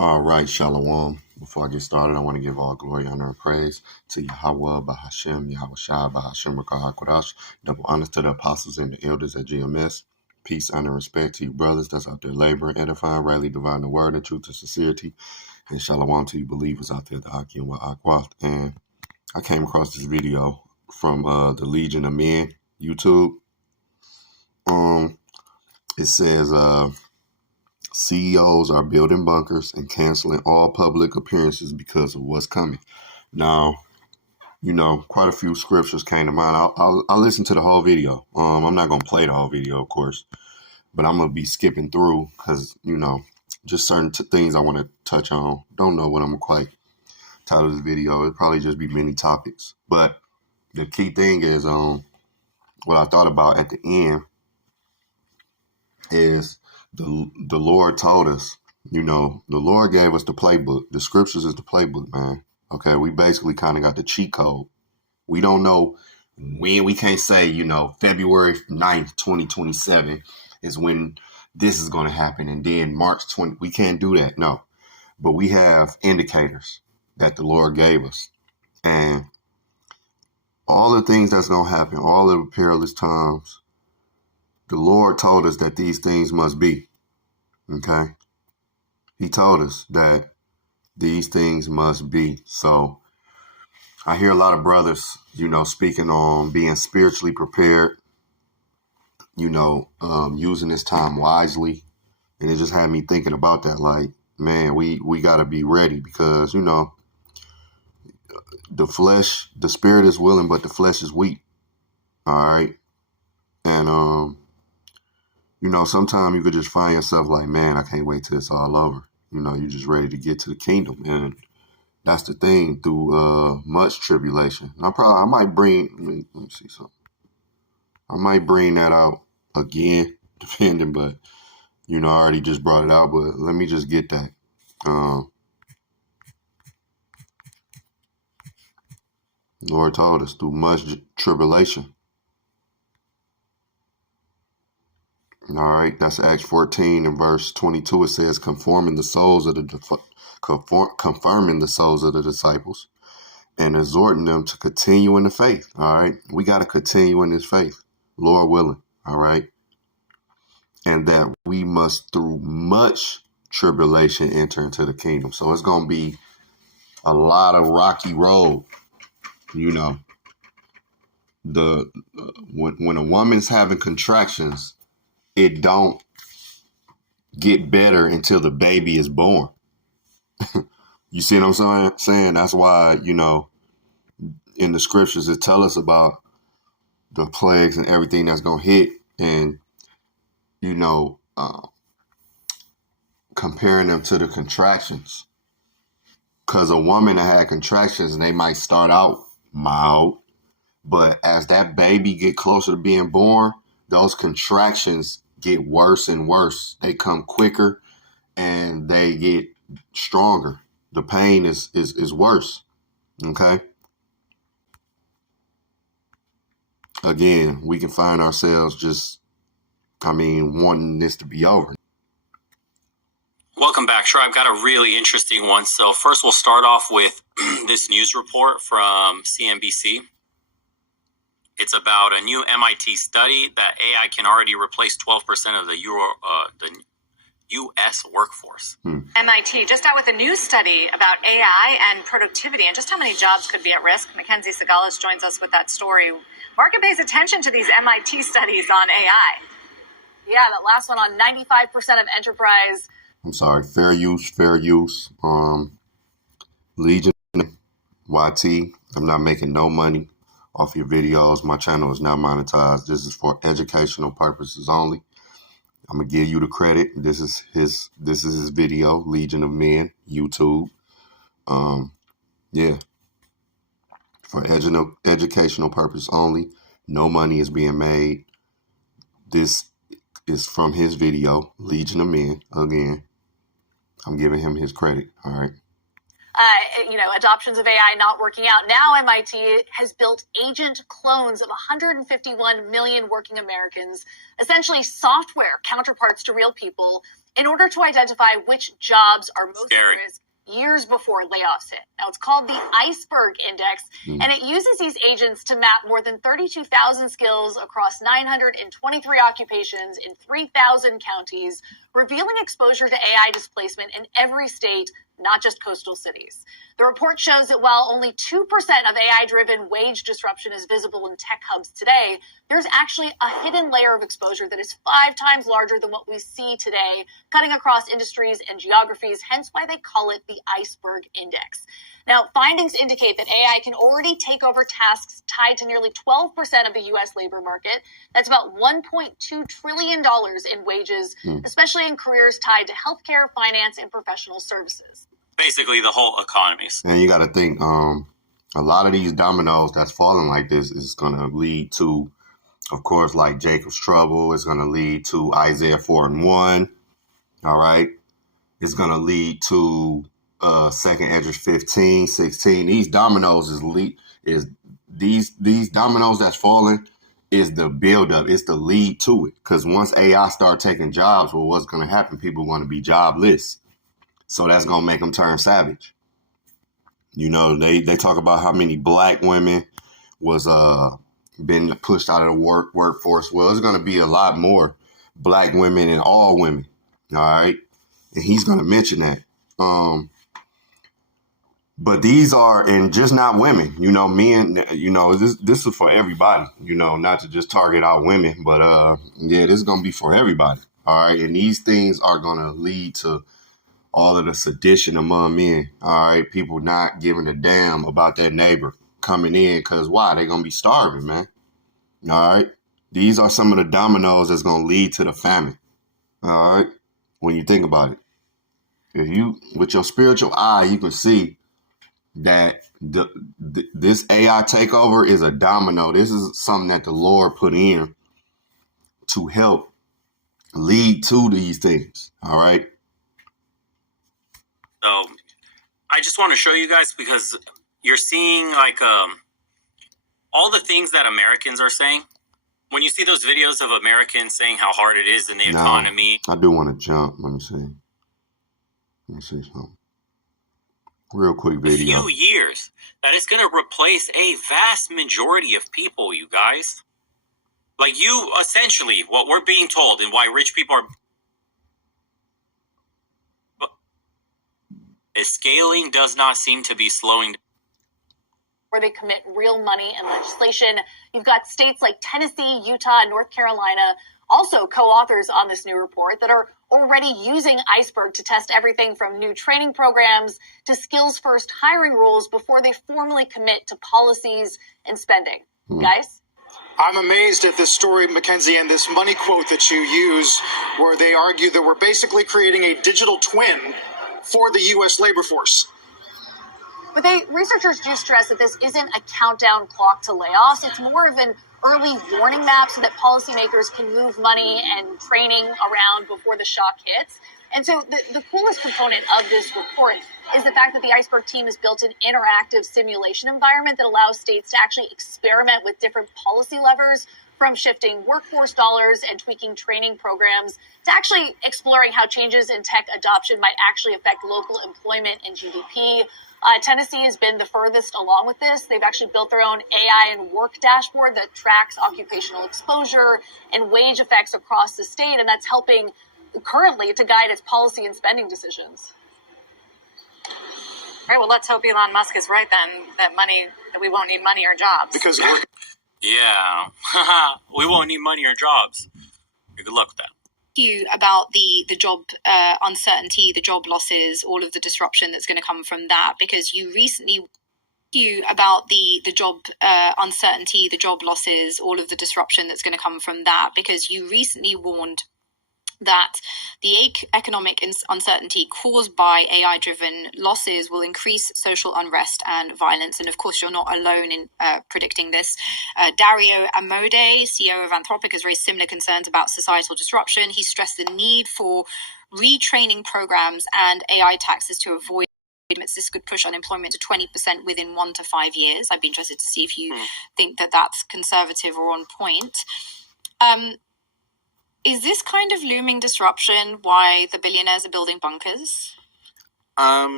All right, Shalom. Before I get started, I want to give all glory, honor, and praise to Yahweh, Bahashem, Yahweh Shai, Bahashem, Rakah HaKodash. Double honors to the apostles and the elders at GMS. Peace, honor, and respect to you brothers that's out there laboring, edifying, rightly dividing the word and truth and sincerity. And Shalom to you believers out there, the Aki and Wa'akwat. And I came across this video from the Legion of Men YouTube. It says, CEOs are building bunkers and canceling all public appearances because of what's coming. Now, quite a few scriptures came to mind. I'll listen to the whole video. I'm not going to play the whole video, of course, but I'm going to be skipping through because, just certain things I want to touch on. Don't know what I'm going to quite title this video. It'll probably just be many topics. But the key thing is what I thought about at the end is the Lord told us, the Lord gave us the playbook. The scriptures is the playbook, man. Okay, we basically kind of got the cheat code. We don't know when. We can't say, February 9th, 2027 is when this is going to happen. And then March 20, we can't do that. No, but we have indicators that the Lord gave us. And all the things that's going to happen, all the perilous times, the Lord told us that these things must be. Okay. He told us that these things must be. So I hear a lot of brothers, speaking on being spiritually prepared, using this time wisely. And it just had me thinking about that. Like, man, we got to be ready because, the spirit is willing, but the flesh is weak. All right. And, sometimes you could just find yourself like, man, I can't wait till it's all over. You're just ready to get to the kingdom. And that's the thing through much tribulation. And I might bring, let me see something. I might bring that out again, depending, but, I already just brought it out, but let me just get that. Lord told us through much tribulation. All right, that's Acts 14 and verse 22. It says, confirming the souls of the disciples and exhorting them to continue in the faith. All right, we got to continue in this faith, Lord willing. All right, and that we must through much tribulation enter into the kingdom. So it's going to be a lot of rocky road. When a woman's having contractions, it don't get better until the baby is born. You see what I'm saying? That's why, in the scriptures, it tell us about the plagues and everything that's going to hit. And, comparing them to the contractions. Because a woman that had contractions, they might start out mild. But as that baby get closer to being born, those contractions get worse and worse. They come quicker and they get stronger. The pain is worse. Okay. Again, we can find ourselves wanting this to be over. Welcome back, Tribe. Got a really interesting one. So first we'll start off with this news report from CNBC. It's about a new MIT study that AI can already replace 12% of the U.S. workforce. MIT just out with a new study about AI and productivity and just how many jobs could be at risk. Mackenzie Sagalis joins us with that story. Market pays attention to these MIT studies on AI. Yeah, that last one on 95% of enterprise. I'm sorry, fair use. Legion YT. I'm not making no money off your videos. My channel is not monetized. This is for educational purposes only. I'm gonna give you the credit. This is his video, Legion of Men, YouTube. For educational purpose only. No money is being made. This is from his video, Legion of Men. Again, I'm giving him his credit. All right. Adoptions of AI not working out. Now MIT has built agent clones of 151 million working Americans, essentially software counterparts to real people in order to identify which jobs are most Scary. at risk years before layoffs hit. Now, it's called the Iceberg Index, and it uses these agents to map more than 32,000 skills across 923 occupations in 3,000 counties, revealing exposure to AI displacement in every state, not just coastal cities. The report shows that while only 2% of AI-driven wage disruption is visible in tech hubs today, there's actually a hidden layer of exposure that is 5 times larger than what we see today, cutting across industries and geographies, hence why they call it the Iceberg Index. Now, findings indicate that AI can already take over tasks tied to nearly 12% of the U.S. labor market. That's about $1.2 trillion in wages, especially in careers tied to healthcare, finance, and professional services. Basically, the whole economy. And you got to think, a lot of these dominoes that's falling like this is going to lead to, of course, like Jacob's trouble. It's going to lead to Isaiah 4:1. All right. It's going to lead to 2nd Esdras 15:16. These dominoes these dominoes that's falling is the buildup. It's the lead to it. Because once AI start taking jobs, well, what's going to happen? People are going to be jobless. So that's going to make them turn savage. You know, they talk about how many black women was been pushed out of the workforce. Well, it's going to be a lot more black women and all women. All right. And he's going to mention that. But these are, and just not women, you know, men, you know, this is for everybody, you know, not to just target out women, but yeah, this is going to be for everybody. All right. And these things are going to lead to all of the sedition among men. All right. People not giving a damn about their neighbor coming in, because why? They're going to be starving, man. All right. These are some of the dominoes that's going to lead to the famine. All right. When you think about it, if you, with your spiritual eye, you can see that this AI takeover is a domino. This is something that the Lord put in to help lead to these things. All right. So I just want to show you guys, because you're seeing like all the things that Americans are saying. When you see those videos of Americans saying how hard it is in the economy. I do want to jump. Let me see something. Real quick video. A few years, that is going to replace a vast majority of people, you guys. Like, you, essentially, what we're being told and why rich people are scaling does not seem to be slowing down. Where they commit real money and legislation. You've got states like Tennessee, Utah, and North Carolina, also co-authors on this new report, that are already using Iceberg to test everything from new training programs to skills-first hiring rules before they formally commit to policies and spending. Guys? I'm amazed at this story, Mackenzie, and this money quote that you use, where they argue that we're basically creating a digital twin for the U.S. labor force. But researchers do stress that this isn't a countdown clock to layoffs. It's more of an early warning map so that policymakers can move money and training around before the shock hits. And so the coolest component of this report is the fact that the Iceberg team has built an interactive simulation environment that allows states to actually experiment with different policy levers, from shifting workforce dollars and tweaking training programs to actually exploring how changes in tech adoption might actually affect local employment and GDP. Tennessee has been the furthest along with this. They've actually built their own AI and work dashboard that tracks occupational exposure and wage effects across the state, and that's helping currently to guide its policy and spending decisions. All right, well, let's hope Elon Musk is right then, that we won't need money or jobs. Because yeah, we won't need money or jobs. Good luck with that. You about the job uncertainty, the job losses, all of the disruption that's going to come from that, because you recently about the job uncertainty, the job losses, all of the disruption that's going to come from that, because you recently warned that the economic uncertainty caused by AI-driven losses will increase social unrest and violence. And of course, you're not alone in predicting this. Dario Amodei, CEO of Anthropic, has raised similar concerns about societal disruption. He stressed the need for retraining programs and AI taxes to avoid this could push unemployment to 20% within 1 to 5 years. I'd be interested to see if you think that that's conservative or on point. Is this kind of looming disruption why the billionaires are building bunkers?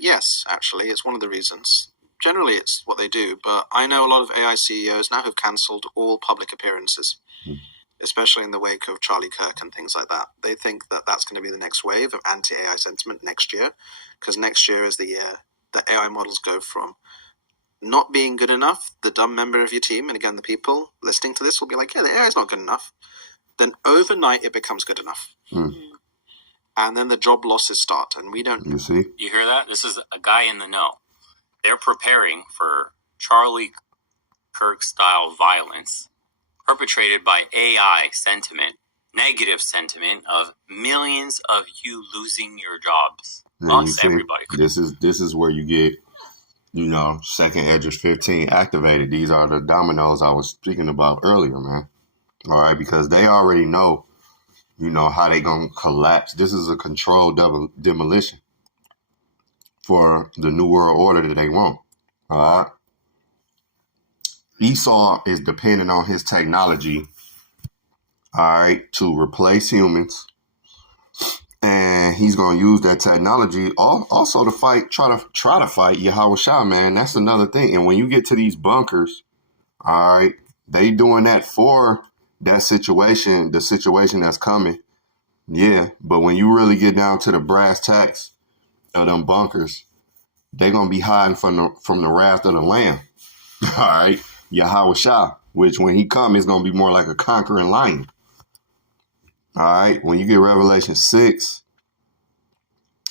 Yes, actually, it's one of the reasons. Generally, it's what they do, but I know a lot of AI CEOs now have cancelled all public appearances, especially in the wake of Charlie Kirk and things like that. They think that that's going to be the next wave of anti-AI sentiment next year, because next year is the year that AI models go from not being good enough, the dumb member of your team, and again, the people listening to this will be like, yeah, the AI is not good enough. Then overnight, it becomes good enough. And then the job losses start, and we don't... You see? You hear that? This is a guy in the know. They're preparing for Charlie Kirk-style violence perpetrated by AI sentiment, negative sentiment of millions of you losing your jobs. Us, everybody. This is where you get, second Edges 15 activated. These are the dominoes I was speaking about earlier, man. All right, because they already know, how they gonna collapse. This is a controlled demolition for the new world order that they want. All right. Esau is dependent on his technology, all right, to replace humans. And he's going to use that technology also to try to fight Yahweh Shah, man. That's another thing. And when you get to these bunkers, all right, they doing that for that situation, the situation that's coming. Yeah. But when you really get down to the brass tacks of them bunkers, they're going to be hiding from the wrath of the Lamb. All right. Yahweh Shah, which when he comes, is going to be more like a conquering lion. All right. When you get Revelation 6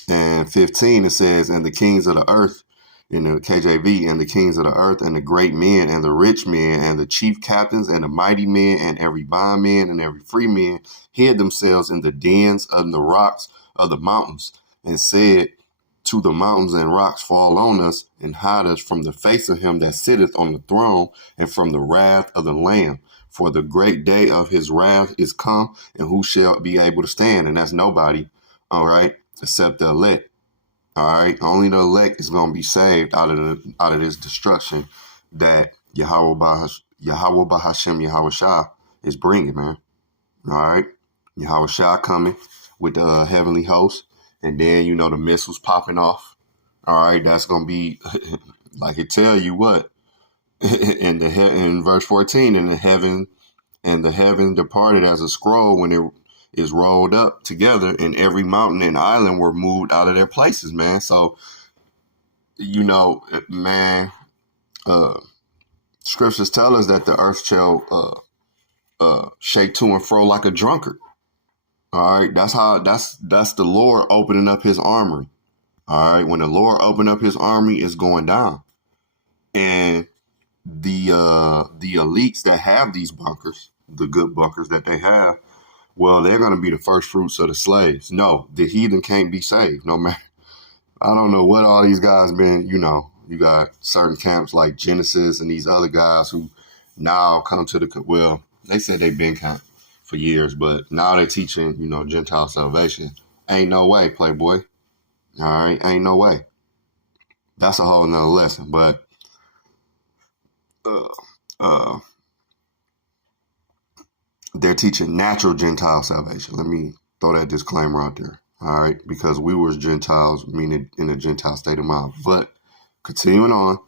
and 15, it says, and the kings of the earth, in the KJV, and the kings of the earth, and the great men, and the rich men, and the chief captains, and the mighty men, and every bondman, and every free man, hid themselves in the dens of the rocks of the mountains, and said to the mountains and rocks, fall on us, and hide us from the face of him that sitteth on the throne, and from the wrath of the Lamb. For the great day of his wrath is come, and who shall be able to stand? And that's nobody, all right, except the elect. All right, only the elect is going to be saved out of this destruction that Yahweh Bahashem Yahweh Shah is bringing, man. All right, Yahweh Shah coming with the heavenly host, and then the missiles popping off. All right, that's going to be like it tell you what. In verse 14, and the heaven departed as a scroll when it is rolled up together, and every mountain and island were moved out of their places, man. So, man, scriptures tell us that the earth shall shake to and fro like a drunkard. All right, that's the Lord opening up his armory. All right, when the Lord opened up his army, it's going down, and the elites that have these bunkers, the good bunkers that they have, well, they're going to be the first fruits of the slaves. No, the heathen can't be saved. No matter, I don't know what all these guys been, you got certain camps like Genesis and these other guys who now come to they said they've been camp for years, but now they're teaching, Gentile salvation. Ain't no way, Playboy. All right, ain't no way. That's a whole nother lesson, but they're teaching natural Gentile salvation. Let me throw that disclaimer out there. All right. Because we were Gentiles, meaning in a Gentile state of mind. But continuing on.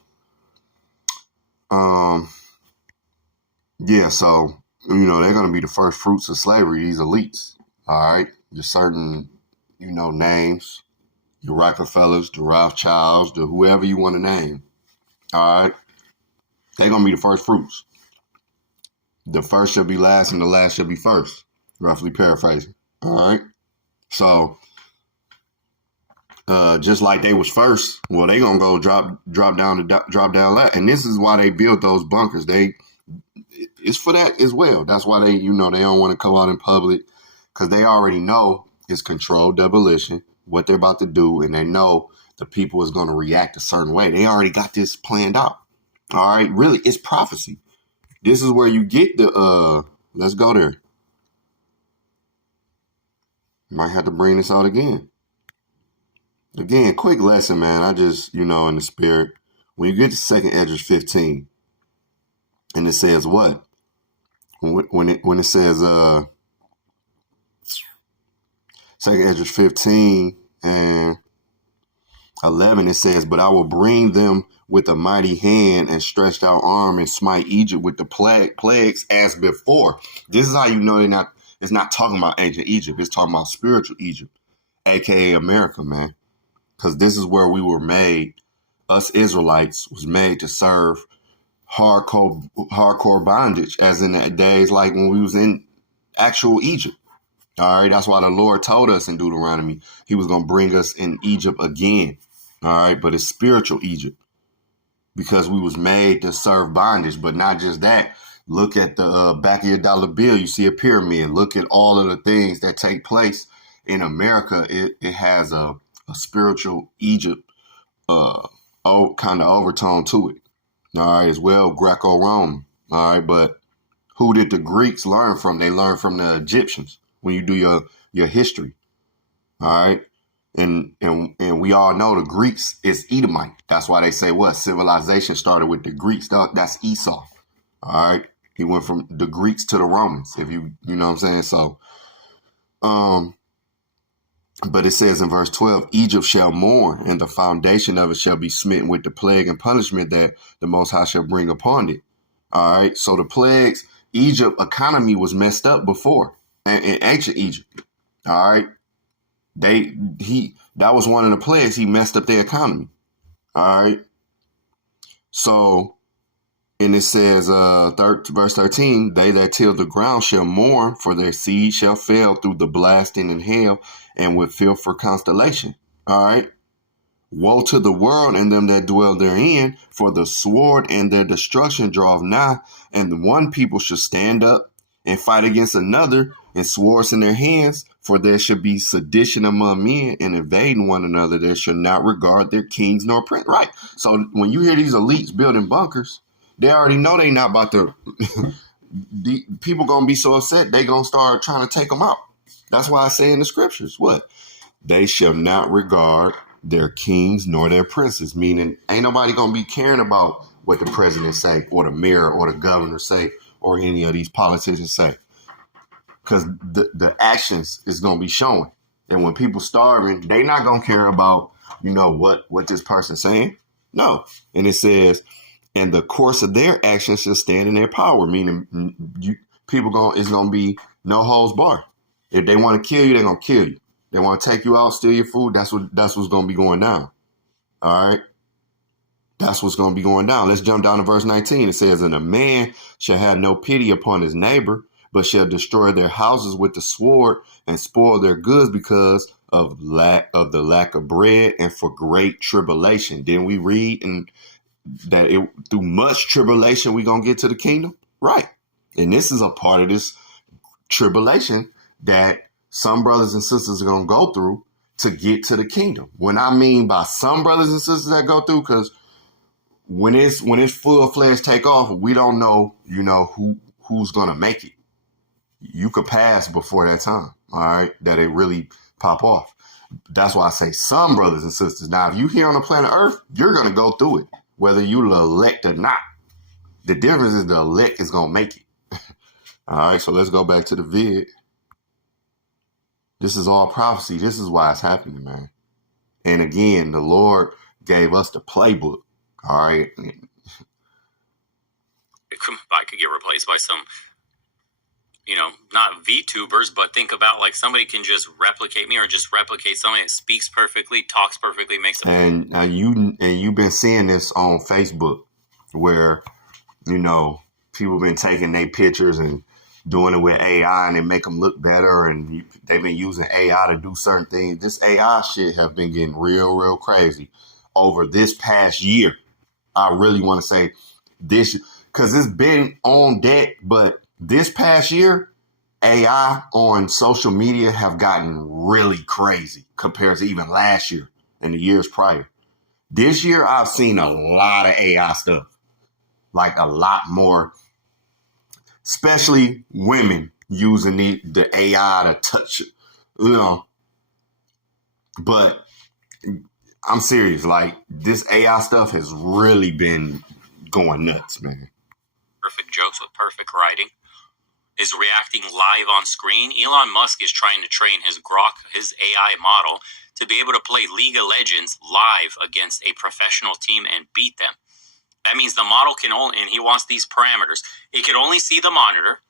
Yeah. So, they're going to be the first fruits of slavery, these elites. All right. Your certain, names, your Rockefellers, the Rothschilds, the whoever you want to name. All right. They're going to be the first fruits. The first shall be last and the last shall be first. Roughly paraphrasing. All right. So, just like they was first, well, they gonna go drop down that. And this is why they built those bunkers. It's for that as well. That's why they don't want to come out in public, because they already know it's controlled demolition, what they're about to do, and they know the people is going to react a certain way. They already got this planned out. All right. Really, it's prophecy. This is where you get the, let's go there. Might have to bring this out again. Again, quick lesson, man. I just, in the spirit, when you get to second Edges 15, and it says what? When it says, Take Esdras 15 and 11. It says, but I will bring them with a mighty hand and stretched out arm and smite Egypt with the plagues as before. This is how you know it's not talking about ancient Egypt. It's talking about spiritual Egypt, aka America, man. Because this is where we were made. Us Israelites was made to serve hardcore bondage, as in the days like when we was in actual Egypt. All right, that's why the Lord told us in Deuteronomy he was going to bring us in Egypt again. All right, but it's spiritual Egypt because we was made to serve bondage. But not just that. Look at the back of your dollar bill. You see a pyramid. Look at all of the things that take place in America. It has a spiritual Egypt kind of overtone to it. All right, as well, Greco-Roman. All right, but who did the Greeks learn from? They learned from the Egyptians. When you do your history, all right, and we all know the Greeks is Edomite. That's why they say what civilization started with the Greeks. That's Esau. All right, he went from the Greeks to the Romans. If you know what I'm saying. So, but it says in verse 12, Egypt shall mourn, and the foundation of it shall be smitten with the plague and punishment that the Most High shall bring upon it. All right, so the plagues, Egypt economy was messed up before. In ancient Egypt, all right, that was one of the plagues. He messed up their economy, all right. So, and it says, verse 13, they that till the ground shall mourn, for their seed shall fail through the blasting and hail, and with fearful constellation. All right. Woe to the world and them that dwell therein, for the sword and their destruction draweth nigh, and the one people shall stand up and fight against another, and swords in their hands, for there should be sedition among men, and invading one another, they shall not regard their kings nor prince. Right. So when you hear these elites building bunkers, they already know they not about to. The people gonna be so upset they gonna start trying to take them out. That's why I say in the scriptures, what they shall not regard their kings nor their princes. Meaning, ain't nobody gonna be caring about what the president say, or the mayor, or the governor say, or any of these politicians say. Because the actions is going to be showing. And when people starving, they not going to care about, what this person's saying. No. And it says, and the course of their actions shall stand in their power. Meaning it's going to be no holds barred. If they want to kill you, they're going to kill you. They want to take you out, steal your food. That's what's going to be going down. All right. That's what's going to be going down. Let's jump down to verse 19. It says, and a man shall have no pity upon his neighbor, but shall destroy their houses with the sword and spoil their goods because of the lack of bread and for great tribulation. Then we read that through much tribulation we're going to get to the kingdom. Right. And this is a part of this tribulation that some brothers and sisters are going to go through to get to the kingdom. When I mean by some brothers and sisters that go through, because when it's full-fledged take off, we don't know, who's going to make it. You could pass before that time, all right, that it really pop off. That's why I say some brothers and sisters. Now, if you here on the planet Earth, you're going to go through it, whether you elect or not. The difference is the elect is going to make it. All right, so let's go back to the vid. This is all prophecy. This is why it's happening, man. And again, the Lord gave us the playbook, all right? I could get replaced by some not VTubers, but think about like somebody can just replicate me or just replicate somebody that speaks perfectly, talks perfectly, makes it. And you've been seeing this on Facebook where, people been taking their pictures and doing it with AI and they make them look better. And they've been using AI to do certain things. This AI shit have been getting real, real crazy over this past year. I really want to say this because it's been on deck, but this past year, AI on social media have gotten really crazy compared to even last year and the years prior. This year, I've seen a lot of AI stuff, like a lot more, especially women using the AI to touch, But I'm serious, like this AI stuff has really been going nuts, man. Perfect jokes with perfect writing. is reacting live on screen. Elon Musk is trying to train his Grok, his AI model, to be able to play League of Legends live against a professional team and beat them. That means the model can only, and he wants these parameters, it can only see the monitor,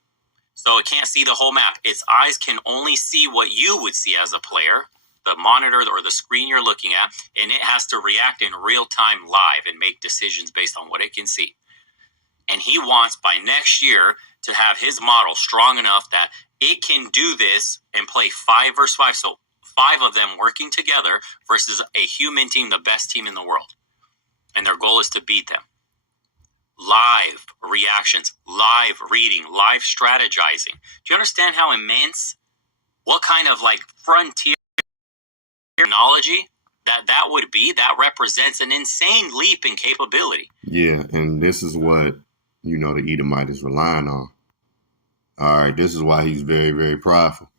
so it can't see the whole map. Its eyes can only see what you would see as a player, the monitor or the screen you're looking at, and it has to react in real time live and make decisions based on what it can see. And he wants by next year to have his model strong enough that it can do this and play 5 versus 5. So 5 of them working together versus a human team, the best team in the world. And their goal is to beat them. Live reactions, live reading, live strategizing. Do you understand how immense, what kind of like frontier technology that would be? That represents an insane leap in capability. Yeah, and this is what, you know, the Edomite is relying on. All right, this is why he's very, very prideful.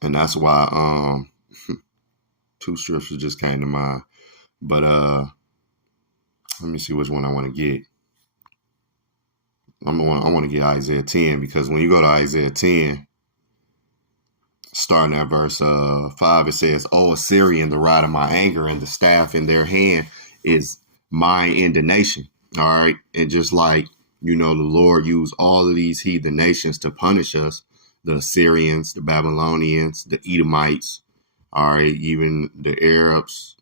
And that's why 2 scriptures just came to mind. But let me see which one I want to get. I want to get Isaiah 10, because when you go to Isaiah 10, starting at verse 5, it says, "O Assyrian, the rod of my anger and the staff in their hand is my indignation." All right. And just like, you know, the Lord used all of these heathen nations to punish us, the Assyrians, the Babylonians, the Edomites, all right, even the Arabs,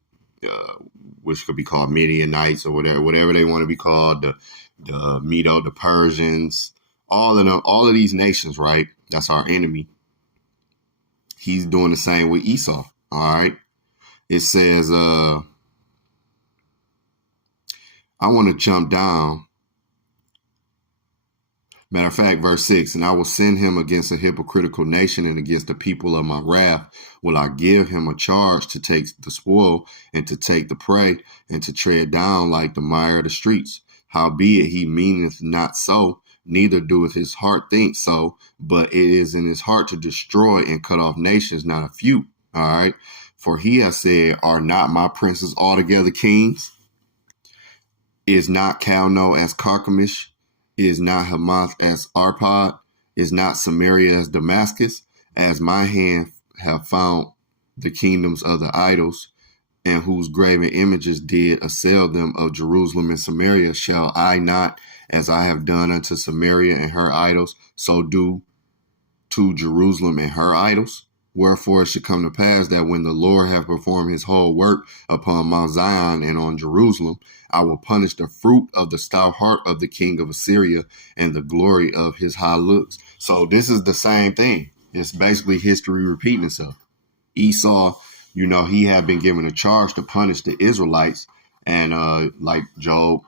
which could be called Midianites or whatever they want to be called, the Medo, the Persians, all of these nations, right? That's our enemy. He's doing the same with Esau. All right. It says, I want to jump down. Matter of fact, verse 6, "And I will send him against a hypocritical nation, and against the people of my wrath will I give him a charge to take the spoil and to take the prey and to tread down like the mire of the streets. Howbeit he meaneth not so, neither doeth his heart think so, but it is in his heart to destroy and cut off nations, not a few." All right. "For he has said, Are not my princes altogether kings? Is not Calno as Carchemish? Is not Hamath as Arpad? Is not Samaria as Damascus? As my hand have found the kingdoms of the idols, and whose graven images did assail them of Jerusalem and Samaria, shall I not, as I have done unto Samaria and her idols, so do to Jerusalem and her idols? Wherefore it should come to pass that when the Lord hath performed his whole work upon Mount Zion and on Jerusalem, I will punish the fruit of the stout heart of the king of Assyria and the glory of his high looks." So this is the same thing. It's basically history repeating itself. Esau, you know, he had been given a charge to punish the Israelites. And like Job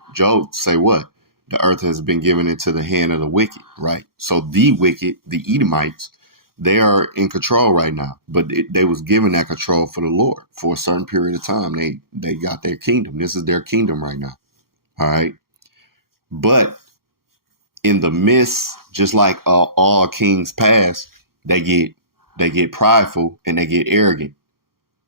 say what? The earth has been given into the hand of the wicked, right? So the wicked, the Edomites, they are in control right now, but they was given that control for the Lord for a certain period of time. They got their kingdom. This is their kingdom right now. All right. But in the midst, just like all kings past, they get prideful and they get arrogant.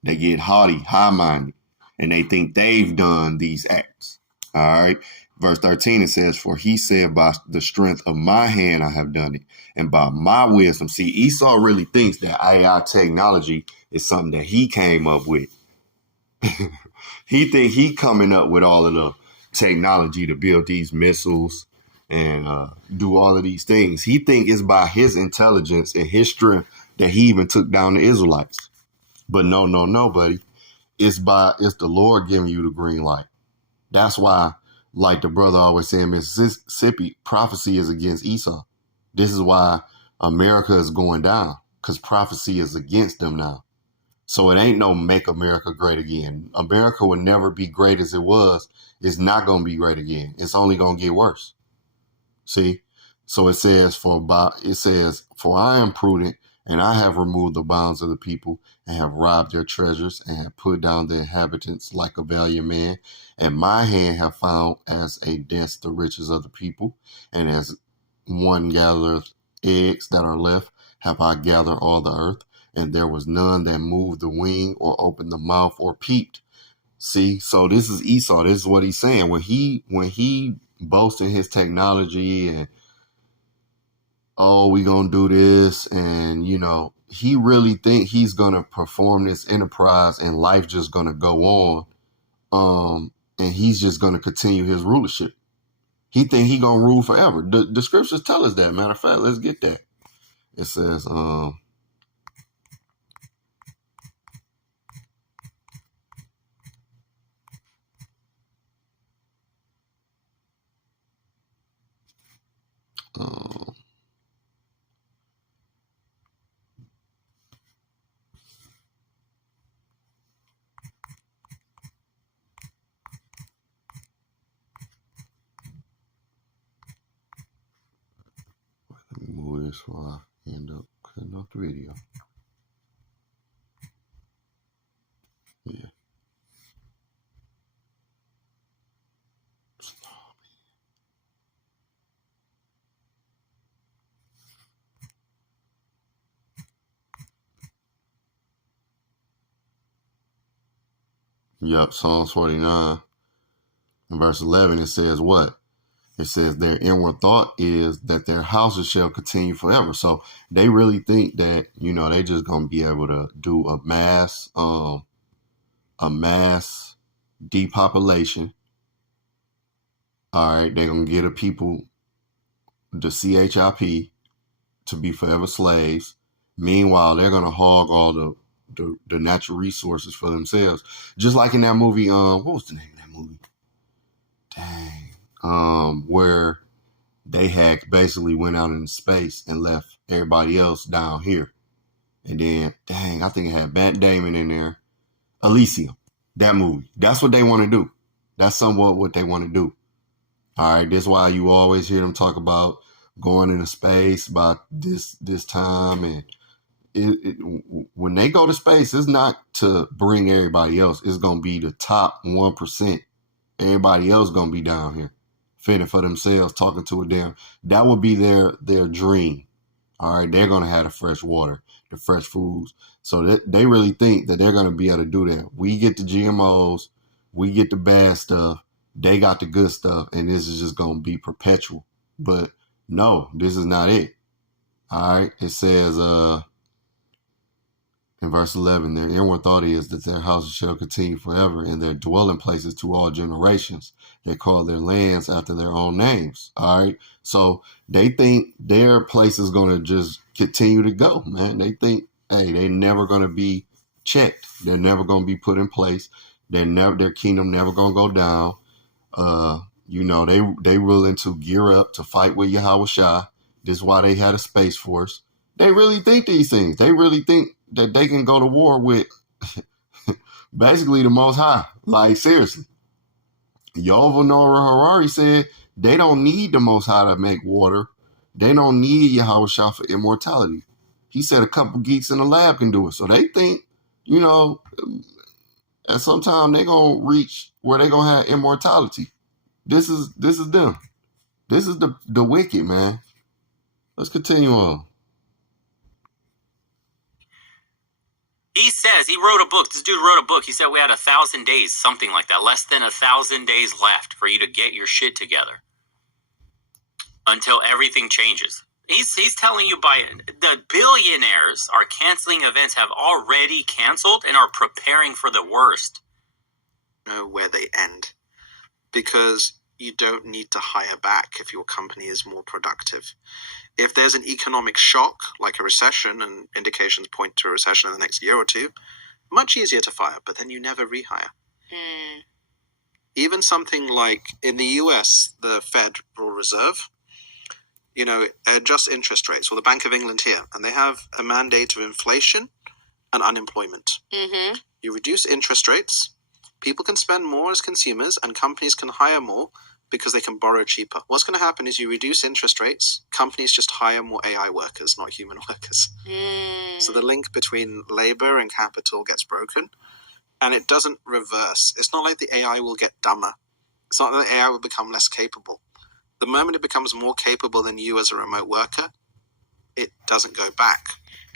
They get haughty, high-minded, and they think they've done these acts. All right. Verse 13, it says, "For he said, by the strength of my hand I have done it, and by my wisdom." See, Esau really thinks that AI technology is something that he came up with. He think he coming up with all of the technology to build these missiles and do all of these things. He think it's by his intelligence and his strength that he even took down the Israelites. But no, buddy. It's the Lord giving you the green light. That's why, like the brother always said in Mississippi, prophecy is against Esau. This is why America is going down, because prophecy is against them now. So it ain't no make America great again. America will never be great as it was. It's not going to be great again. It's only going to get worse. See? So it says, "For I am prudent, and I have removed the bounds of the people, and have robbed their treasures, and have put down the inhabitants like a valiant man. And my hand have found as a dust the riches of the people, and as one gathereth eggs that are left, have I gathered all the earth. And there was none that moved the wing or opened the mouth or peeped." See, so this is Esau. This is what he's saying. When he boasts in his technology and oh, we gonna do this, and he really think he's gonna perform this enterprise, and life just gonna go on, and he's just gonna continue his rulership. He think he gonna rule forever. The scriptures tell us that. Matter of fact, let's get that. It says, let me move this while I end up cutting off the video. Yeah. Yep, Psalms 49 and verse 11, it says what? It says their inward thought is that their houses shall continue forever. So they really think that, they just going to be able to do a mass depopulation. All right, they're going to get a people, the CHIP, to be forever slaves. Meanwhile, they're going to hog all the natural resources for themselves. Just like in that movie, what was the name of that movie? Dang. Where they had basically went out into space and left everybody else down here. And then, dang, I think it had Matt Damon in there. Elysium. That movie. That's what they want to do. That's somewhat what they want to do. All right, that's why you always hear them talk about going into space by this time. And when they go to space, it's not to bring everybody else. It's going to be the top 1%. Everybody else going to be down here fending for themselves, talking to a damn. That would be their dream. All right, they're going to have the fresh water, the fresh foods. So they really think that they're going to be able to do that. We get the GMOs, we get the bad stuff, they got the good stuff, and this is just going to be perpetual. But no, this is not it. All right, it says in verse 11, their inward thought is that their houses shall continue forever, and their dwelling places to all generations. They call their lands after their own names. All right. So they think their place is going to just continue to go, man. They think, hey, they're never going to be checked. They're never going to be put in place. Their kingdom never going to go down. They willing to gear up to fight with Yahweh Shah. This is why they had a space force. They really think these things. They really think that they can go to war with basically the Most High. Like, seriously. Yuval Noah Harari said they don't need the Most High to make water. They don't need Yahweh Shah for immortality. He said a couple geeks in the lab can do it. So they think, at some time they're going to reach where they're going to have immortality. This is them. This is the wicked, man. Let's continue on. He says, he wrote a book. This dude wrote a book. He said we had 1,000 days, something like that. Less than 1,000 days left for you to get your shit together until everything changes. He's telling you the billionaires are canceling events, have already canceled, and are preparing for the worst. Know where they end, because you don't need to hire back if your company is more productive. If there's an economic shock, like a recession, and indications point to a recession in the next year or two, much easier to fire, but then you never rehire. Even something like in the US, the Federal Reserve, adjusts interest rates, or the Bank of England here, and they have a mandate of inflation and unemployment. Mm-hmm. You reduce interest rates, people can spend more as consumers, and companies can hire more because they can borrow cheaper. What's going to happen is you reduce interest rates, companies just hire more AI workers, not human workers. So the link between labor and capital gets broken, and it doesn't reverse. It's not like the AI will get dumber. It's not that the AI will become less capable. The moment it becomes more capable than you as a remote worker, it doesn't go back.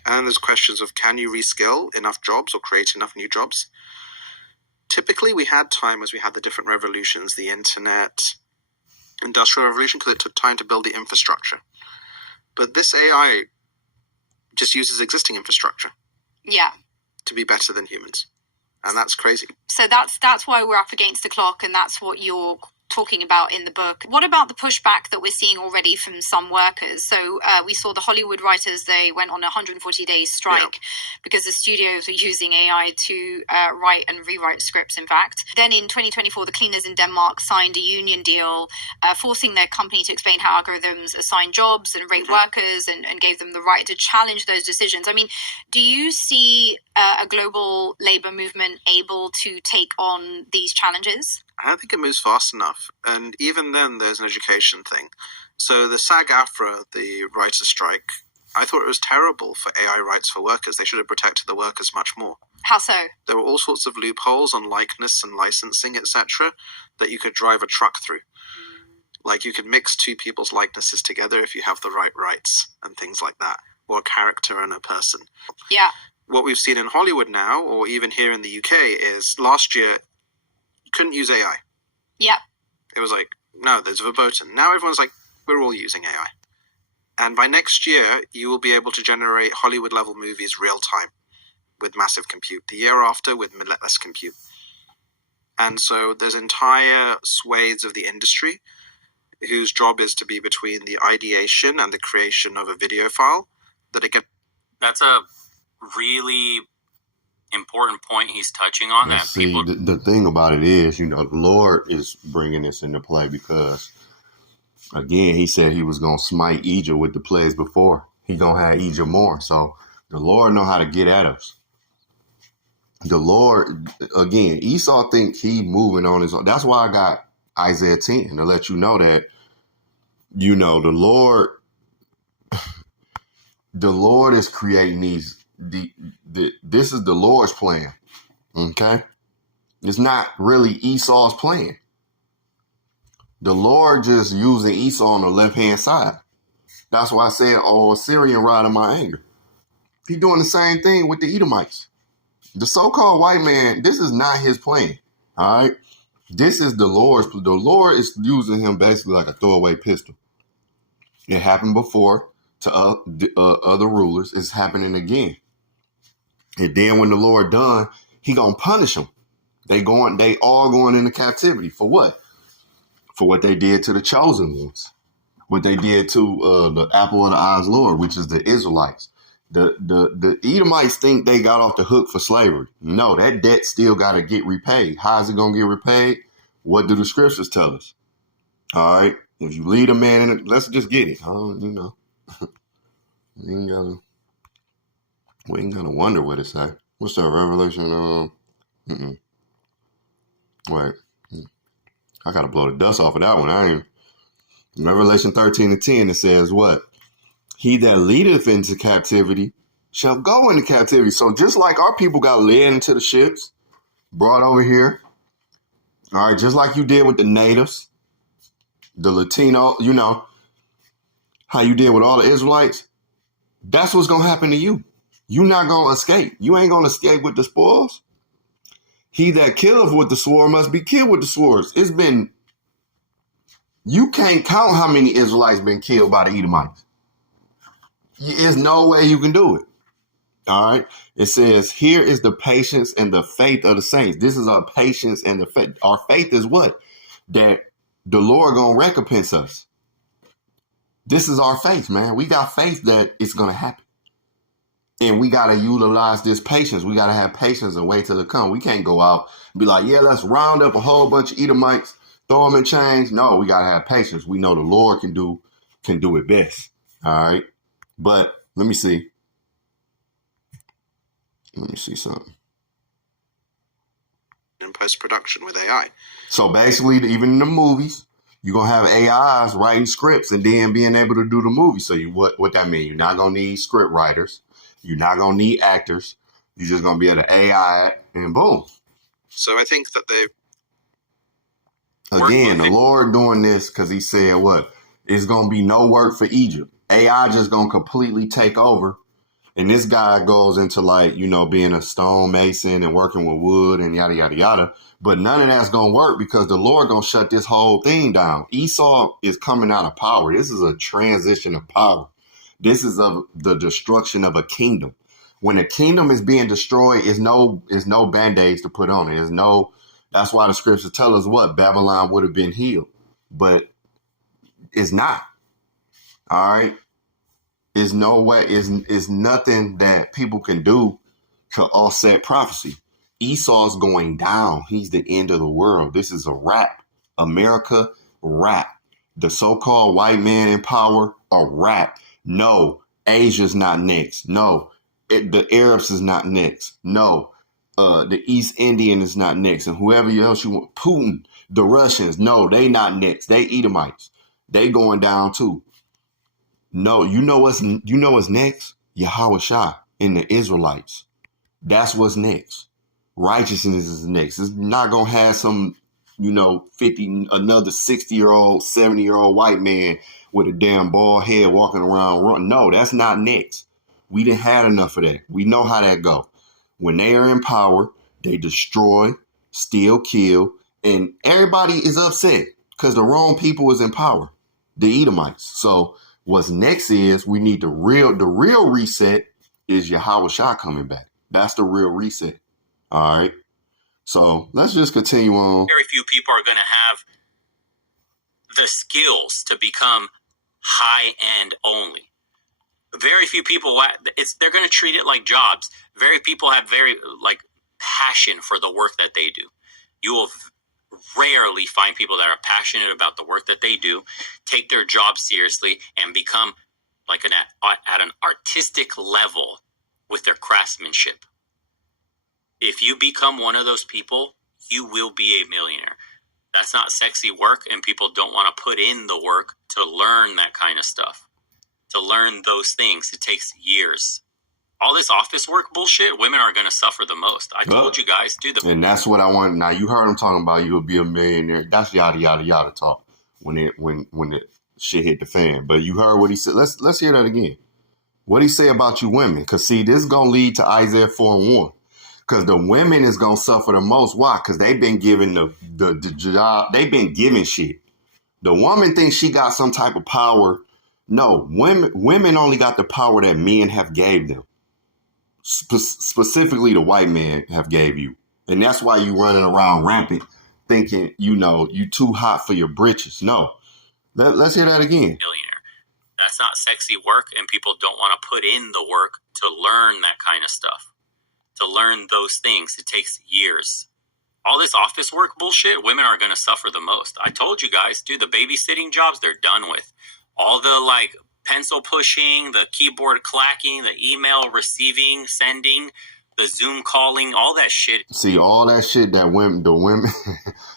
And there's questions of, can you reskill enough jobs or create enough new jobs? Typically, we had time as we had the different revolutions, the internet, industrial revolution, because it took time to build the infrastructure. But this AI just uses existing infrastructure Yeah. to be better than humans. And that's crazy. So that's why we're up against the clock, and that's what you're talking about in the book. What about the pushback that we're seeing already from some workers? So we saw the Hollywood writers, they went on a 140-day strike because the studios were using AI to write and rewrite scripts, in fact. Then in 2024, the cleaners in Denmark signed a union deal forcing their company to explain how algorithms assign jobs and rate workers and gave them the right to challenge those decisions. I mean, do you see a global labor movement able to take on these challenges? I don't think it moves fast enough. And even then, there's an education thing. So the SAG-AFTRA, the writer's strike, I thought it was terrible for AI rights for workers. They should have protected the workers much more. How so? There were all sorts of loopholes on likeness and licensing, etc., that you could drive a truck through. Like you could mix two people's likenesses together if you have the right rights and things like that, or a character and a person. Yeah. What we've seen in Hollywood now, or even here in the UK, is last year you couldn't use AI. Yeah. It was like, no, there's verboten. Now everyone's like, we're all using AI. And by next year, you will be able to generate Hollywood-level movies real time with massive compute. The year after, with less compute. And so there's entire swathes of the industry whose job is to be between the ideation and the creation of a video file that it gets. That's a really important point he's touching on. And That see, people, the thing about it is, the Lord is bringing this into play because, again, he said he was going to smite Egypt with the plagues before. He going to have Egypt more. So the Lord know how to get at us. The Lord, again, Esau think he moving on his own. That's why I got Isaiah 10 to let you know that, the Lord is creating these. This is the Lord's plan. Okay? It's not really Esau's plan. The Lord just using Esau on the left-hand side. That's why I said, Syrian rod in my anger. He doing the same thing with the Edomites. The so-called white man, this is not his plan. All right? This is the Lord's. The Lord is using him basically like a throwaway pistol. It happened before to other rulers. It's happening again. And then when the Lord done, he gonna punish them. They all going into captivity for what? For what they did to the chosen ones. What they did to the apple of the eye's Lord, which is the Israelites. The Edomites think they got off the hook for slavery. No, that debt still got to get repaid. How is it going to get repaid? What do the scriptures tell us? All right. If you lead a man in it, let's just get it. We ain't gonna wonder what it say. What's that, Revelation? Wait. I gotta blow the dust off of that one. Revelation 13:10, it says what? He that leadeth into captivity shall go into captivity. So just like our people got led into the ships, brought over here, all right, just like you did with the natives, the Latino, how you did with all the Israelites, that's what's going to happen to you. You're not going to escape. You ain't going to escape with the spoils. He that killeth with the sword must be killed with the swords. You can't count how many Israelites been killed by the Edomites. There's no way you can do it. All right. It says, here is the patience and the faith of the saints. This is our patience and the faith. Our faith is what? That the Lord going to recompense us. This is our faith, man. We got faith that it's going to happen. And we got to utilize this patience. We got to have patience and wait till it come. We can't go out and be like, yeah, let's round up a whole bunch of Edomites, throw them in chains. No, we got to have patience. We know the Lord can do it best. All right. But let me see. Let me see something. In post-production with AI. So basically, even in the movies, you're going to have AIs writing scripts and then being able to do the movie. So what that mean? You're not going to need script writers. You're not going to need actors. You're just going to be able to AI it and boom. So I think that Again, the Lord doing this because he said what? It's going to be no work for Egypt. AI just going to completely take over. And this guy goes into being a stone mason and working with wood and yada, yada, yada. But none of that's going to work because the Lord going to shut this whole thing down. Esau is coming out of power. This is a transition of power. This is of the destruction of a kingdom. When a kingdom is being destroyed, is no band-aids to put on it. That's why the scriptures tell us what Babylon would have been healed, but it's not. All right. Is no way, is nothing that people can do to offset prophecy. Esau's going down. He's the end of the world. This is a wrap. America, wrap. The so-called white man in power, a wrap. No, Asia's not next. No, the Arabs is not next. No, the East Indian is not next. And whoever else you want, Putin, the Russians, no, they not next. They Edomites. They going down too. No, you know what's next? Yahweh Shah and the Israelites. That's what's next. Righteousness is next. It's not gonna have some, 50, another 60-year-old, 70-year-old white man with a damn bald head walking around. No, that's not next. We didn't had enough of that. We know how that go. When they are in power, they destroy, steal, kill, and everybody is upset because the wrong people is in power, the Edomites. So what's next is we need the real reset is Yahweh Shah coming back. That's the real reset. All right. So let's just continue on. Very few people are going to have the skills to become high end only. Very few people, they're going to treat it like jobs. Very people have passion for the work that they do. You will rarely find people that are passionate about the work that they do, take their job seriously, and become at an artistic level with their craftsmanship. If you become one of those people, you will be a millionaire. That's not sexy work, and people don't want to put in the work to learn that kind of stuff. To learn those things, it takes years. All this office work bullshit, women are going to suffer the most. I told you guys, and that's what I want. Now, you heard him talking about you'll be a millionaire. That's yada, yada, yada talk when the shit hit the fan. But you heard what he said. Let's hear that again. What he say about you women? Because, see, this is going to lead to Isaiah 4:1. Because the women is going to suffer the most. Why? Because they've been given the job. They've been given shit. The woman thinks she got some type of power. No, women only got the power that men have gave them. Specifically, the white man have gave you. And that's why you running around rampant thinking, you too hot for your britches. No. Let's hear that again. Millionaire. That's not sexy work, and people don't want to put in the work to learn that kind of stuff. To learn those things, it takes years. All this office work bullshit, women are going to suffer the most. I told you guys, dude, the babysitting jobs, they're done with. All the pencil pushing, the keyboard clacking, the email receiving, sending, the Zoom calling, all that shit. See, all that shit that the women,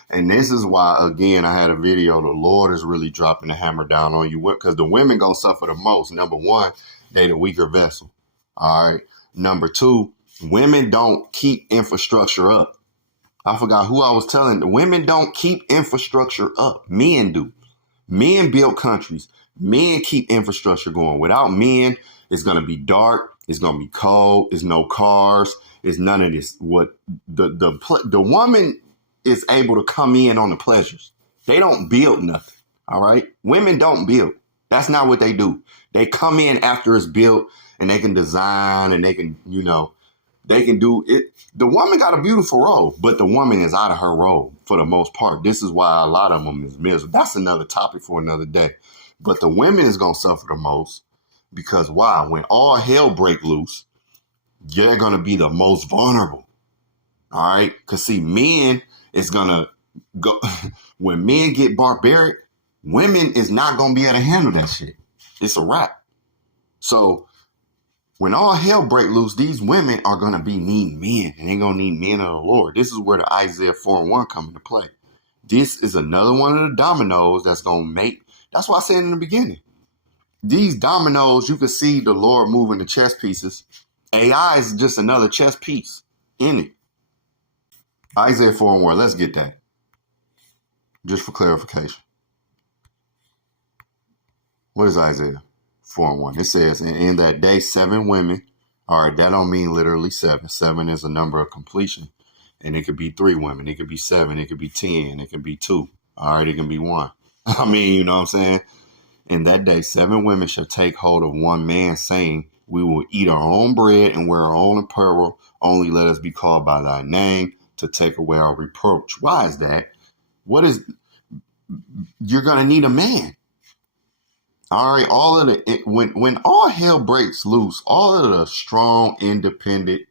and this is why, again, I had a video, the Lord is really dropping the hammer down on you, because the women going to suffer the most. Number one, they the weaker vessel. All right. Number two, women don't keep infrastructure up. I forgot who I was telling. The women don't keep infrastructure up. Men do. Men build countries. Men keep infrastructure going. Without men, it's going to be dark. It's going to be cold. It's no cars. It's none of this. What the woman is able to come in on the pleasures. They don't build nothing. All right. Women don't build. That's not what they do. They come in after it's built, and they can design, and they can, they can do it. The woman got a beautiful role, but the woman is out of her role for the most part. This is why a lot of them is miserable. That's another topic for another day. But the women is going to suffer the most because why? When all hell break loose, you're going to be the most vulnerable. All right. Because see, men is going to go when men get barbaric, women is not going to be able to handle that shit. It's a wrap. So when all hell break loose, these women are going to be needing men, and they're going to need men of the Lord. This is where the Isaiah 4:1 come into play. This is another one of the dominoes that's going to make. That's why I said in the beginning, these dominoes, you can see the Lord moving the chess pieces. AI is just another chess piece in it. Isaiah 4:1, let's get that. Just for clarification. What is Isaiah 4:1? It says, in that day, 7 women. All right, that don't mean literally 7. 7 is a number of completion. And it could be 3 women. It could be 7. It could be 10. It could be 2. All right, it can be 1. I mean, you know what I'm saying? In that day, 7 women shall take hold of one man, saying, we will eat our own bread and wear our own apparel. Only let us be called by thy name to take away our reproach. Why is that? You're going to need a man. All right. When all hell breaks loose, all of the strong, independent,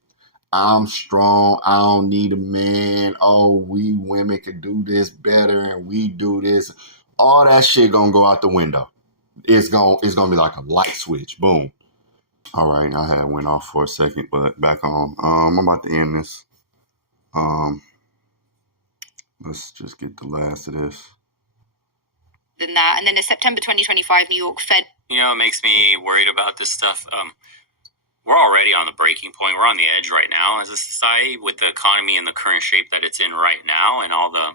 I'm strong, I don't need a man, oh, we women can do this better and we do this, all that shit gonna go out the window. It's gonna be like a light switch. Boom. All right, I had went off for a second, but back on. I'm about to end this. Let's just get the last of this. Than that, and then the September 2025 New York Fed. You know, it makes me worried about this stuff. We're already on the breaking point. We're on the edge right now as a society with the economy in the current shape that it's in right now, and all the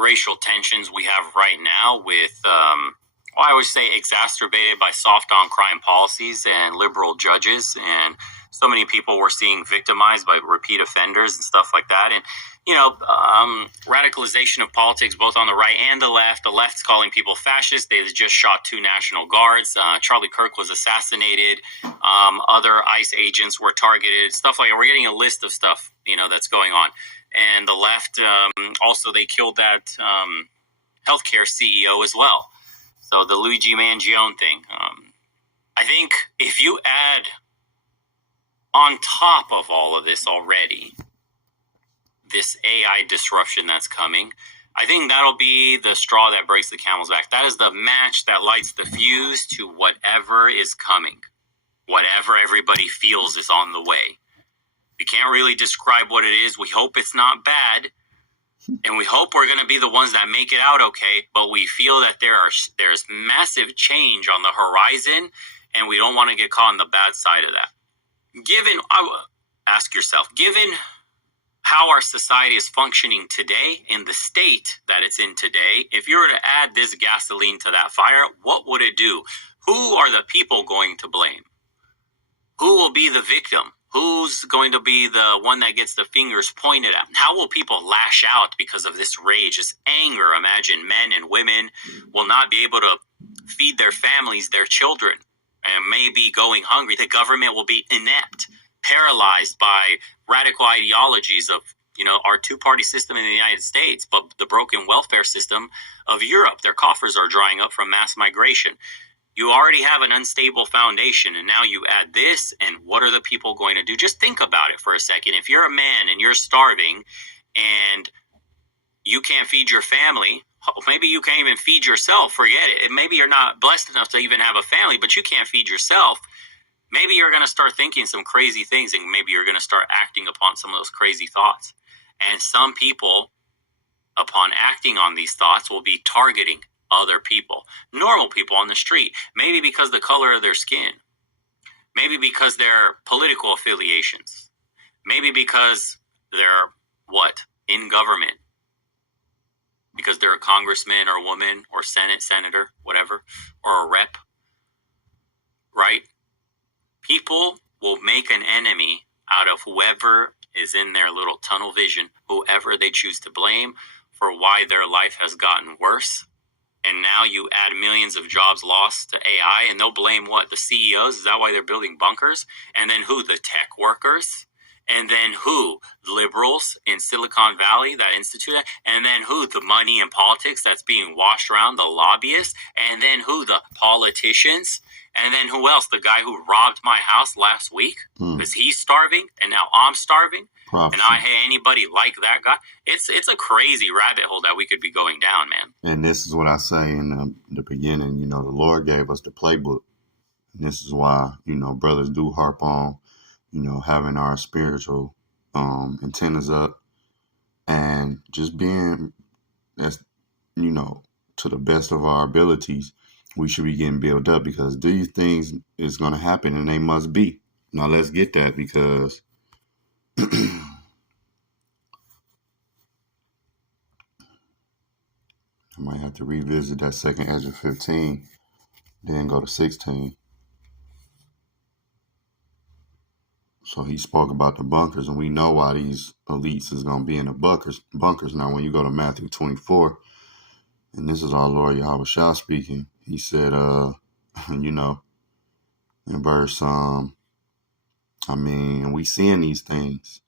racial tensions we have right now with, I would say, exacerbated by soft on crime policies and liberal judges, and so many people we're seeing victimized by repeat offenders and stuff like that. And radicalization of politics, both on the right and the left. The left's calling people fascists. They just shot 2 National Guards. Charlie Kirk was assassinated. Other ICE agents were targeted. Stuff like that. We're getting a list of stuff, that's going on. And the left, also, they killed that healthcare CEO as well. So the Luigi Mangione thing. I think if you add on top of all of this already, this AI disruption that's coming, I think that'll be the straw that breaks the camel's back. That is the match that lights the fuse to whatever is coming, whatever everybody feels is on the way. We can't really describe what it is. We hope it's not bad, and we hope we're going to be the ones that make it out okay, but we feel that there's massive change on the horizon, and we don't want to get caught on the bad side of that. Ask yourself, given how our society is functioning today in the state that it's in today, if you were to add this gasoline to that fire, what would it do? Who are the people going to blame? Who will be the victim? Who's going to be the one that gets the fingers pointed at? How will people lash out because of this rage, this anger? Imagine men and women will not be able to feed their families, their children, and may be going hungry. The government will be inept, paralyzed by radical ideologies of, our 2-party system in the United States, but the broken welfare system of Europe. Their coffers are drying up from mass migration. You already have an unstable foundation, and now you add this, and what are the people going to do? Just think about it for a second. If you're a man and you're starving and you can't feed your family, maybe you can't even feed yourself, forget it. Maybe you're not blessed enough to even have a family, but you can't feed yourself. Maybe you're going to start thinking some crazy things, and maybe you're going to start acting upon some of those crazy thoughts. And some people, upon acting on these thoughts, will be targeting other people, normal people on the street, maybe because the color of their skin, maybe because their political affiliations, maybe because they're in government, because they're a congressman or woman or senator, whatever, or a rep, right? People will make an enemy out of whoever is in their little tunnel vision, whoever they choose to blame for why their life has gotten worse. And now you add millions of jobs lost to AI, and they'll blame what? The CEOs? Is that why they're building bunkers? And then who? The tech workers? And then who? Liberals in Silicon Valley that institute that? And then who? The money and politics that's being washed around, the lobbyists? And then who? The politicians? And then who else? The guy who robbed my house last week because he's starving, and now I'm starving. Prophecy. And I hate anybody like that guy. It's a crazy rabbit hole that we could be going down, man. And this is what I say in the beginning. The Lord gave us the playbook. And this is why, brothers do harp on, having our spiritual antennas up and just being, as to the best of our abilities. We should be getting built up because these things is going to happen and they must be. Now let's get that because I might have to revisit that second Ezra 15, then go to 16. So he spoke about the bunkers, and we know why these elites is going to be in the bunkers. Now, when you go to Matthew 24, and this is our Lord Yahweh Shah speaking, he said, you know, in verse, we seeing these things.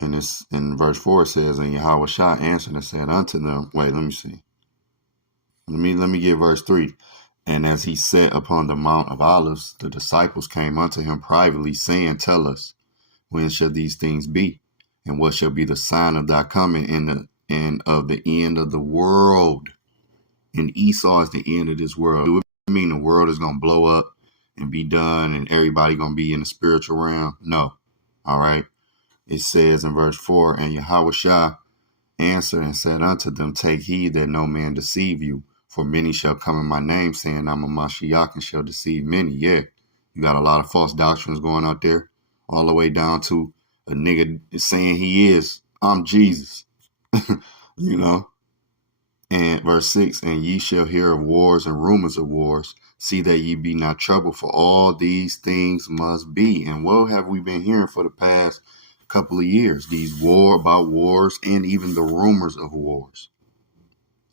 And it's in verse 4 it says, and Yahweh Shah answered and said unto them, wait, let me see. Let me get verse 3. And as he sat upon the Mount of Olives, the disciples came unto him privately, saying, tell us, when shall these things be? And what shall be the sign of thy coming and of the end of the world? And Esau is the end of this world. Do it mean the world is going to blow up and be done and everybody going to be in the spiritual realm? No. All right. It says in verse 4, and Yahweh Shah answered and said unto them, take heed that no man deceive you, for many shall come in my name, saying, I'm a Mashiach, and shall deceive many. Yeah, you got a lot of false doctrines going out there, all the way down to a nigga saying he is, I'm Jesus, you know. And verse 6, and ye shall hear of wars and rumors of wars. See that ye be not troubled, for all these things must be. And what have we been hearing for the past couple of years? These about wars and even the rumors of wars.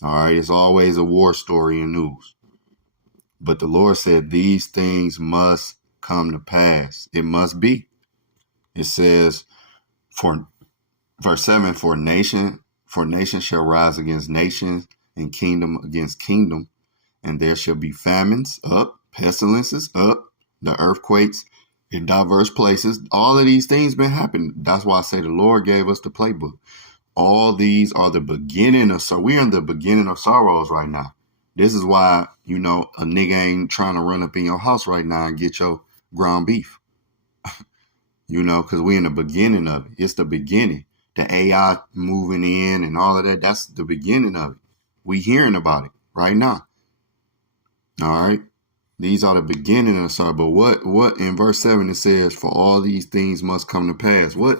All right, it's always a war story in news. But the Lord said these things must come to pass. It must be. It says, for verse 7, for nation shall rise against nations, and kingdom against kingdom, and there shall be famines up, pestilences up, the earthquakes in diverse places. All of these things been happening. That's why I say the Lord gave us the playbook. All these are the beginning of, so we're in the beginning of sorrows right now. This is why, you know, a nigga ain't trying to run up in your house right now and get your ground beef. You know, because we're in the beginning of it. It's the beginning. The AI moving in and all of that, that's the beginning of it. We hearing about it right now. All right. These are the beginning of sorrow. But what in verse 7 it says, for all these things must come to pass. What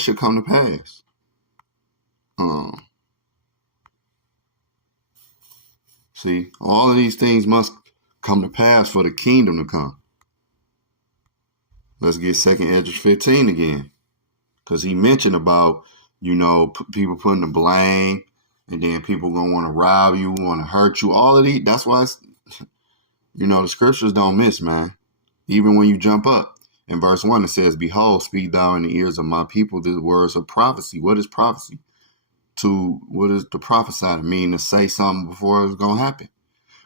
should come to pass? See, all of these things must come to pass for the kingdom to come. Let's get 2nd Esdras 15 again. Because he mentioned about, you know, people putting the blame, and then people going to want to rob you, want to hurt you. All of these, that's why, you know, the scriptures don't miss, man. Even when you jump up. In verse 1, it says, behold, speak thou in the ears of my people the words of prophecy. What is prophecy? What is to prophesy to mean? To say something before it's going to happen.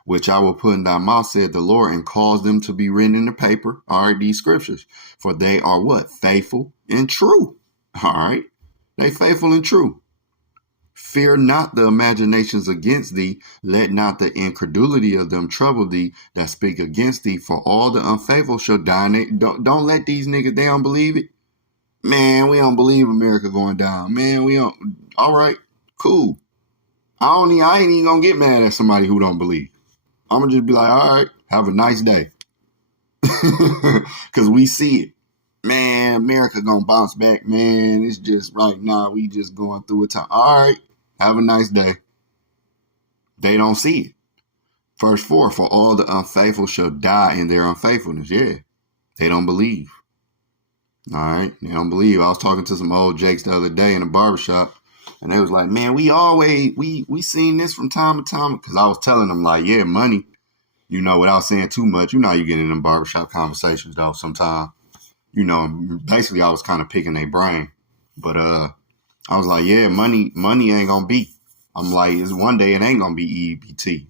Which I will put in thy mouth, said the Lord, and cause them to be written in the paper. All right, these scriptures. For they are what? Faithful and true. All right. They faithful and true. Fear not the imaginations against thee. Let not the incredulity of them trouble thee that speak against thee. For all the unfaithful shall die. Don't let these niggas, they don't believe it. Man, we don't believe America going down. Man, we don't. All right, cool. I ain't even gonna get mad at somebody who don't believe. I'm gonna just be like, all right, have a nice day. Because we see it. Man, America gonna bounce back. Man, it's just right now, we just going through a time. All right, have a nice day. They don't see it. Verse 4, for all the unfaithful shall die in their unfaithfulness. Yeah, they don't believe. All right, they don't believe. I was talking to some old jakes the other day in a barbershop, and they was like, man, we seen this from time to time. Because I was telling them, like, yeah, money, you know, without saying too much. You know how you get in them barbershop conversations, though, sometimes. You know, and basically I was kind of picking their brain. But I was like, yeah, money ain't going to be. I'm like, it's one day it ain't going to be EBT.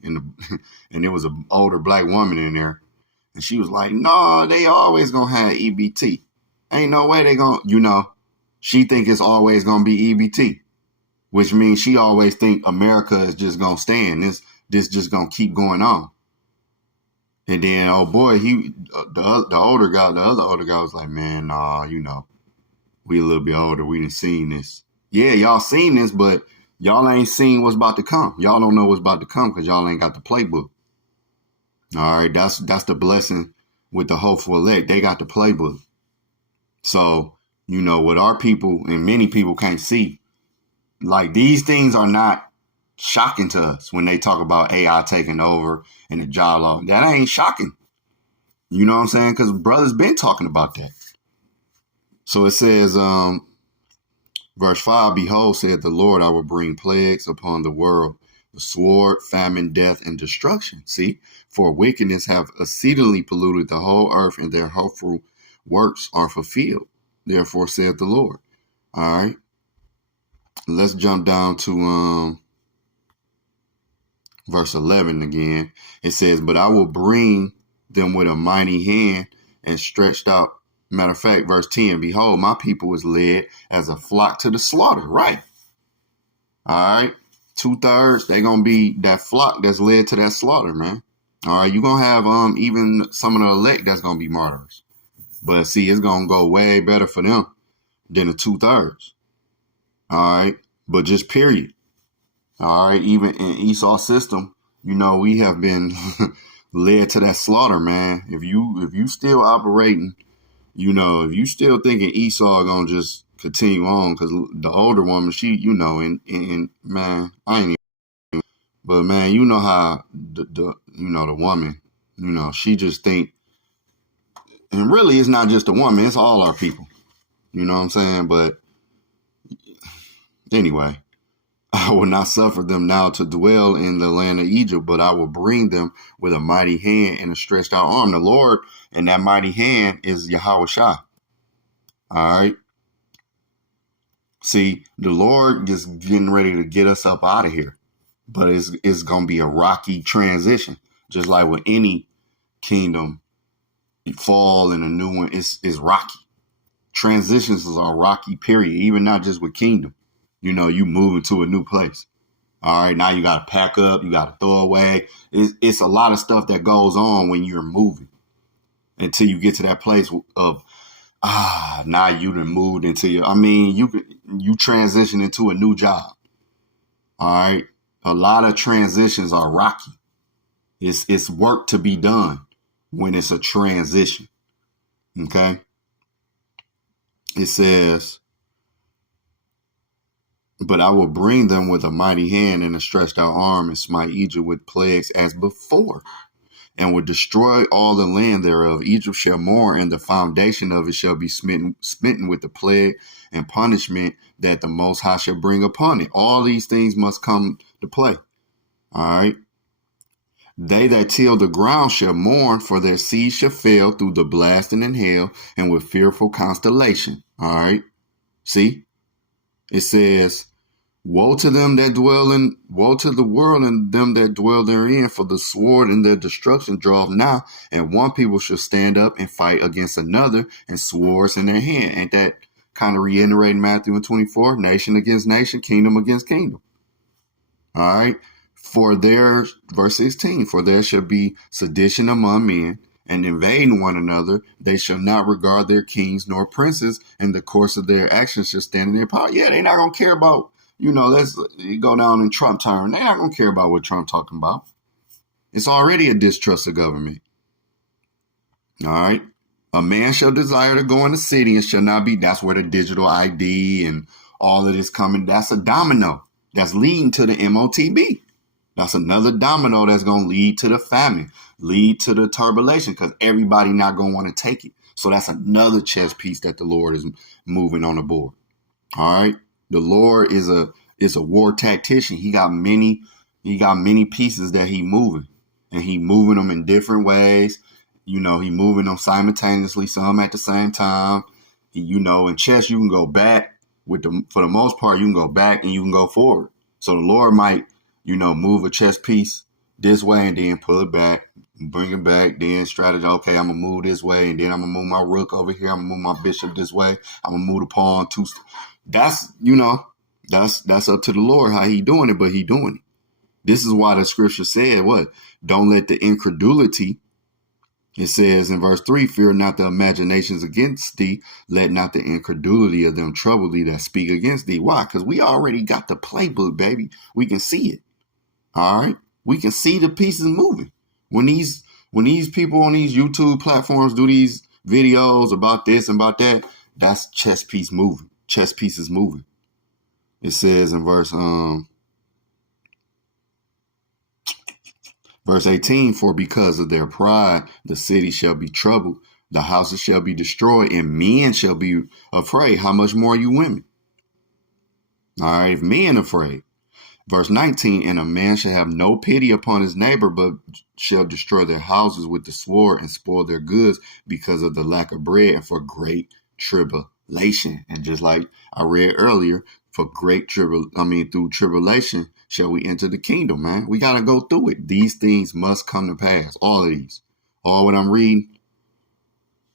And there was an older black woman in there. And she was like, no, they always going to have EBT. Ain't no way they going to, you know, she think it's always going to be EBT. Which means she always think America is just going to stand. This just going to keep going on. And then, oh boy, the other older guy was like, man, nah, you know, we a little bit older. We done seen this. Yeah, y'all seen this, but y'all ain't seen what's about to come. Y'all don't know what's about to come because y'all ain't got the playbook. All right, that's the blessing with the hopeful elect. They got the playbook. So, you know, what our people and many people can't see, like these things are not shocking to us when they talk about AI taking over and the job law. That ain't shocking. You know what I'm saying? Because brothers been talking about that. So it says, verse 5, behold, said the Lord, I will bring plagues upon the world, the sword, famine, death, and destruction. See, for wickedness have exceedingly polluted the whole earth, and their hurtful works are fulfilled. Therefore saith the Lord. All right. Let's jump down to verse 11 again. It says, but I will bring them with a mighty hand and stretched out. Matter of fact, verse 10, behold, my people is led as a flock to the slaughter. Right. All right. 2/3, they're going to be that flock that's led to that slaughter, man. All right. You're going to have even some of the elect that's going to be martyrs. But see, it's going to go way better for them than the 2/3. All right. But just period. All right. Even in Esau's system, you know, we have been led to that slaughter, man. If you still operating, you know, if you still thinking Esau going to just continue on, because the older woman, she, you know, and man, I ain't even, but man, you know how the woman, you know, she just think, and really it's not just the woman, it's all our people. You know what I'm saying? But anyway, I will not suffer them now to dwell in the land of Egypt, but I will bring them with a mighty hand and a stretched out arm. The Lord and that mighty hand is Yahweh Shah. All right. See, the Lord is getting ready to get us up out of here, but it's going to be a rocky transition, just like with any kingdom fall and a new one is rocky. Transitions are rocky, period. Even not just with kingdom. You know, you moving to a new place. All right, now you got to pack up, you got to throw away. It's a lot of stuff that goes on when you're moving until you get to that place of, now you done moved into you transition into a new job. All right. A lot of transitions are rocky. It's work to be done when it's a transition. Okay. It says, but I will bring them with a mighty hand and a stretched out arm and smite Egypt with plagues as before, and will destroy all the land thereof. Egypt shall mourn, and the foundation of it shall be smitten with the plague and punishment that the Most High shall bring upon it. All these things must come to play. All right. They that till the ground shall mourn, for their seed shall fail through the blasting and hail and with fearful constellation. All right. See, it says, woe to them that woe to the world and them that dwell therein, for the sword and their destruction draweth nigh, and one people shall stand up and fight against another, and swords in their hand. Ain't that kind of reiterating Matthew 24? Nation against nation, kingdom against kingdom. All right. Verse 16, for there shall be sedition among men, and invading one another, they shall not regard their kings nor princes, and the course of their actions shall stand in their power. Yeah, they're not going to care about, you know, let's go down in Trump term. They're not going to care about what Trump talking about. It's already a distrust of government. All right. A man shall desire to go in the city and shall not be. That's where the digital ID and all of this coming. That's a domino that's leading to the MOTB. That's another domino that's going to lead to the famine, lead to the turbulation, because everybody not going to want to take it. So that's another chess piece that the Lord is moving on the board. All right. The Lord is a war tactician. He got many pieces that he moving, and he moving them in different ways. You know, he moving them simultaneously, some at the same time. You know, in chess, you can go back for the most part, you can go back and you can go forward. So the Lord might, you know, move a chess piece this way and then pull it back, bring it back, then strategy. Okay, I'm going to move this way, and then I'm going to move my rook over here. I'm going to move my bishop this way. I'm going to move the pawn That's, you know, that's up to the Lord how he doing it, but he doing it. This is why the scripture said, what? Don't let the incredulity, it says in verse 3, fear not the imaginations against thee. Let not the incredulity of them trouble thee that speak against thee. Why? Because we already got the playbook, baby. We can see it. All right. We can see the pieces moving. When these people on these YouTube platforms do these videos about this and about that, that's chess piece moving. Chess pieces moving. It says in verse 18, for because of their pride, the city shall be troubled, the houses shall be destroyed, and men shall be afraid. How much more you women? All right, if men afraid. Verse 19, and a man shall have no pity upon his neighbor, but shall destroy their houses with the sword and spoil their goods because of the lack of bread and for great tribulation. And just like I read earlier, through tribulation shall we enter the kingdom, man. We got to go through it. These things must come to pass. All of these. All what I'm reading,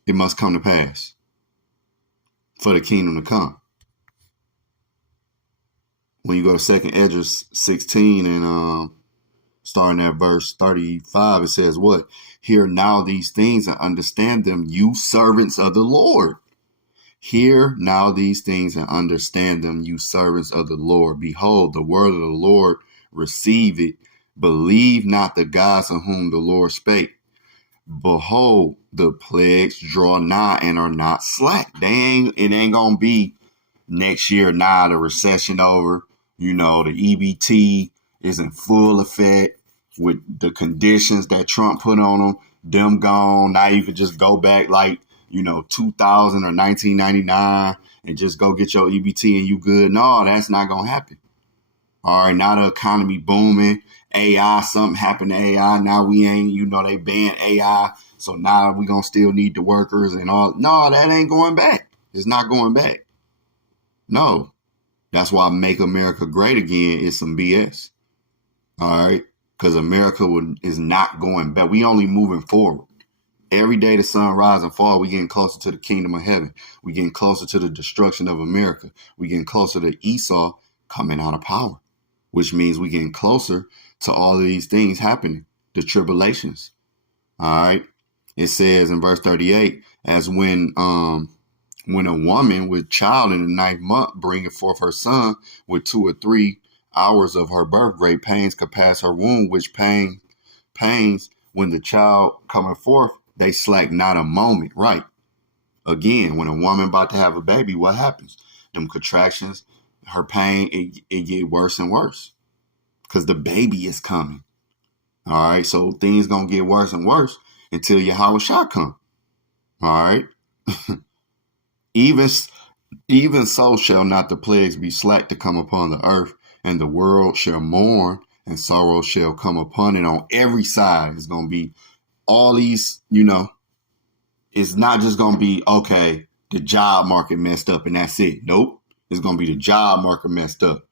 it must come to pass for the kingdom to come. When you go to 2nd Esdras 16 and starting at verse 35, it says what? Hear now these things and understand them, you servants of the Lord. Hear now these things and understand them, you servants of the Lord. Behold, the word of the Lord, receive it. Believe not the gods of whom the Lord spake. Behold, the plagues draw nigh and are not slack. It ain't gonna be next year, now the recession over. You know, the EBT is in full effect with the conditions that Trump put on them gone. Now you can just go back like, 2000 or 1999 and just go get your EBT and you good. No, that's not going to happen. All right, now the economy booming. AI, something happened to AI. Now we ain't, they banned AI. So now we going to still need the workers and all. No, that ain't going back. It's not going back. No. That's why Make America Great Again is some BS. All right. Because America is not going back. We only moving forward. Every day the sun rise and fall, we getting closer to the kingdom of heaven. We getting closer to the destruction of America. We getting closer to Esau coming out of power, which means we getting closer to all of these things happening, the tribulations. All right. It says in verse 38, as when a woman with child in the 9th month bringeth forth her son with 2 or 3 hours of her birth, great pains could pass her womb, which pains when the child coming forth, they slack not a moment. Right. Again, when a woman about to have a baby, what happens? Them contractions, her pain, it get worse and worse because the baby is coming. All right. So things going to get worse and worse until Yahushua come. All right. Even so shall not the plagues be slack to come upon the earth, and the world shall mourn, and sorrow shall come upon it on every side. It's going to be all these, it's not just going to be, okay, the job market messed up and that's it. Nope. It's going to be the job market messed up.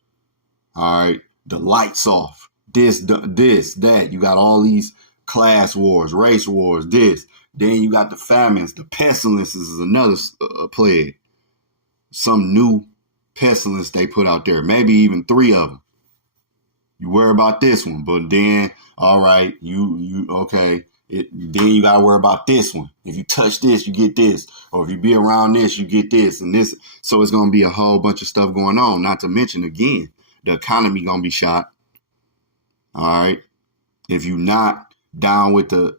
All right. The lights off. This, that. You got all these class wars, race wars, this. Then you got the famines, the pestilences is another plague. Some new pestilence they put out there, maybe even 3 of them. You worry about this one, but then, all right, you okay. Then you got to worry about this one. If you touch this, you get this. Or if you be around this, you get this and this. So it's going to be a whole bunch of stuff going on. Not to mention, again, the economy going to be shot. All right. If you not down with the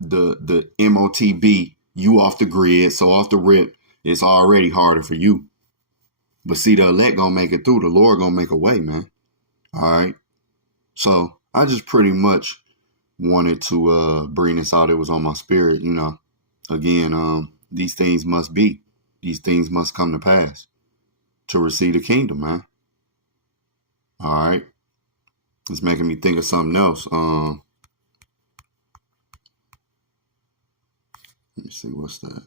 MOTB, you off the grid. So off the rip, it's already harder for you. But see, the elect going to make it through. The Lord going to make a way, man. All right. So I just pretty much wanted to bring this out. It was on my spirit, Again, these things must be. These things must come to pass to receive the kingdom, man. All right. It's making me think of something else. Let me see, what's that?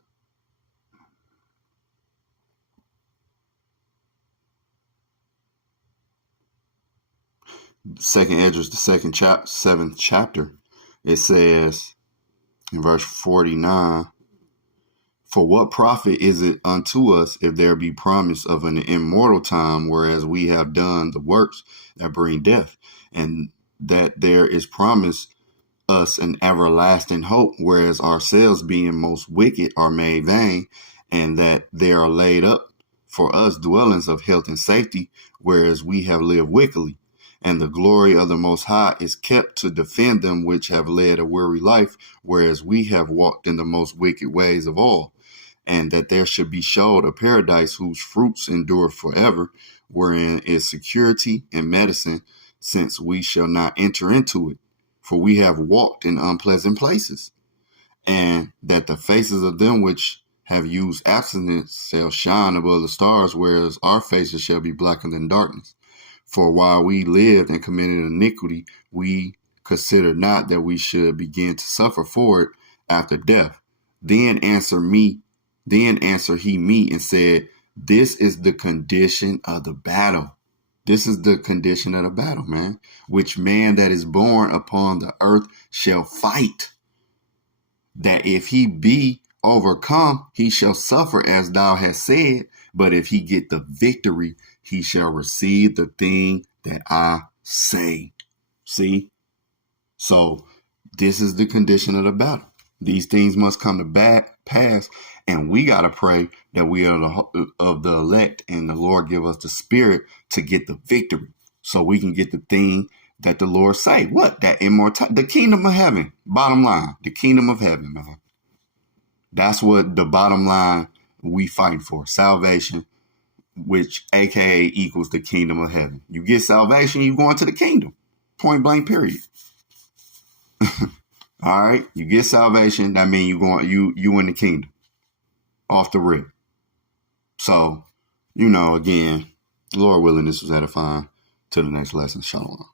Second Esdras, the 7th chapter, it says in verse 49, for what profit is it unto us if there be promise of an immortal time, whereas we have done the works that bring death, and that there is promise us an everlasting hope, whereas ourselves being most wicked are made vain, and that there are laid up for us dwellings of health and safety, whereas we have lived wickedly. And the glory of the Most High is kept to defend them which have led a weary life, whereas we have walked in the most wicked ways of all. And that there should be showed a paradise whose fruits endure forever, wherein is security and medicine, since we shall not enter into it. For we have walked in unpleasant places. And that the faces of them which have used abstinence shall shine above the stars, whereas our faces shall be blacker than darkness. For while we lived and committed iniquity, we considered not that we should begin to suffer for it after death. Then answer he me and said, this is the condition of the battle. This is the condition of the battle, man. Which man that is born upon the earth shall fight, that if he be overcome, he shall suffer as thou hast said. But if he get the victory, he shall receive the thing that I say. See? So this is the condition of the battle. These things must come to pass, and we got to pray that we are of the elect, and the Lord give us the spirit to get the victory, so we can get the thing that the Lord say. What? That immortality, the kingdom of heaven. Bottom line, the kingdom of heaven, man. That's what the bottom line we fight for. Salvation, which AKA equals the kingdom of heaven. You get salvation, you go into the kingdom. Point blank, period. All right, you get salvation, that means you in the kingdom. Off the rip. So, again, Lord willing, this was edifying. Till the next lesson. Shalom.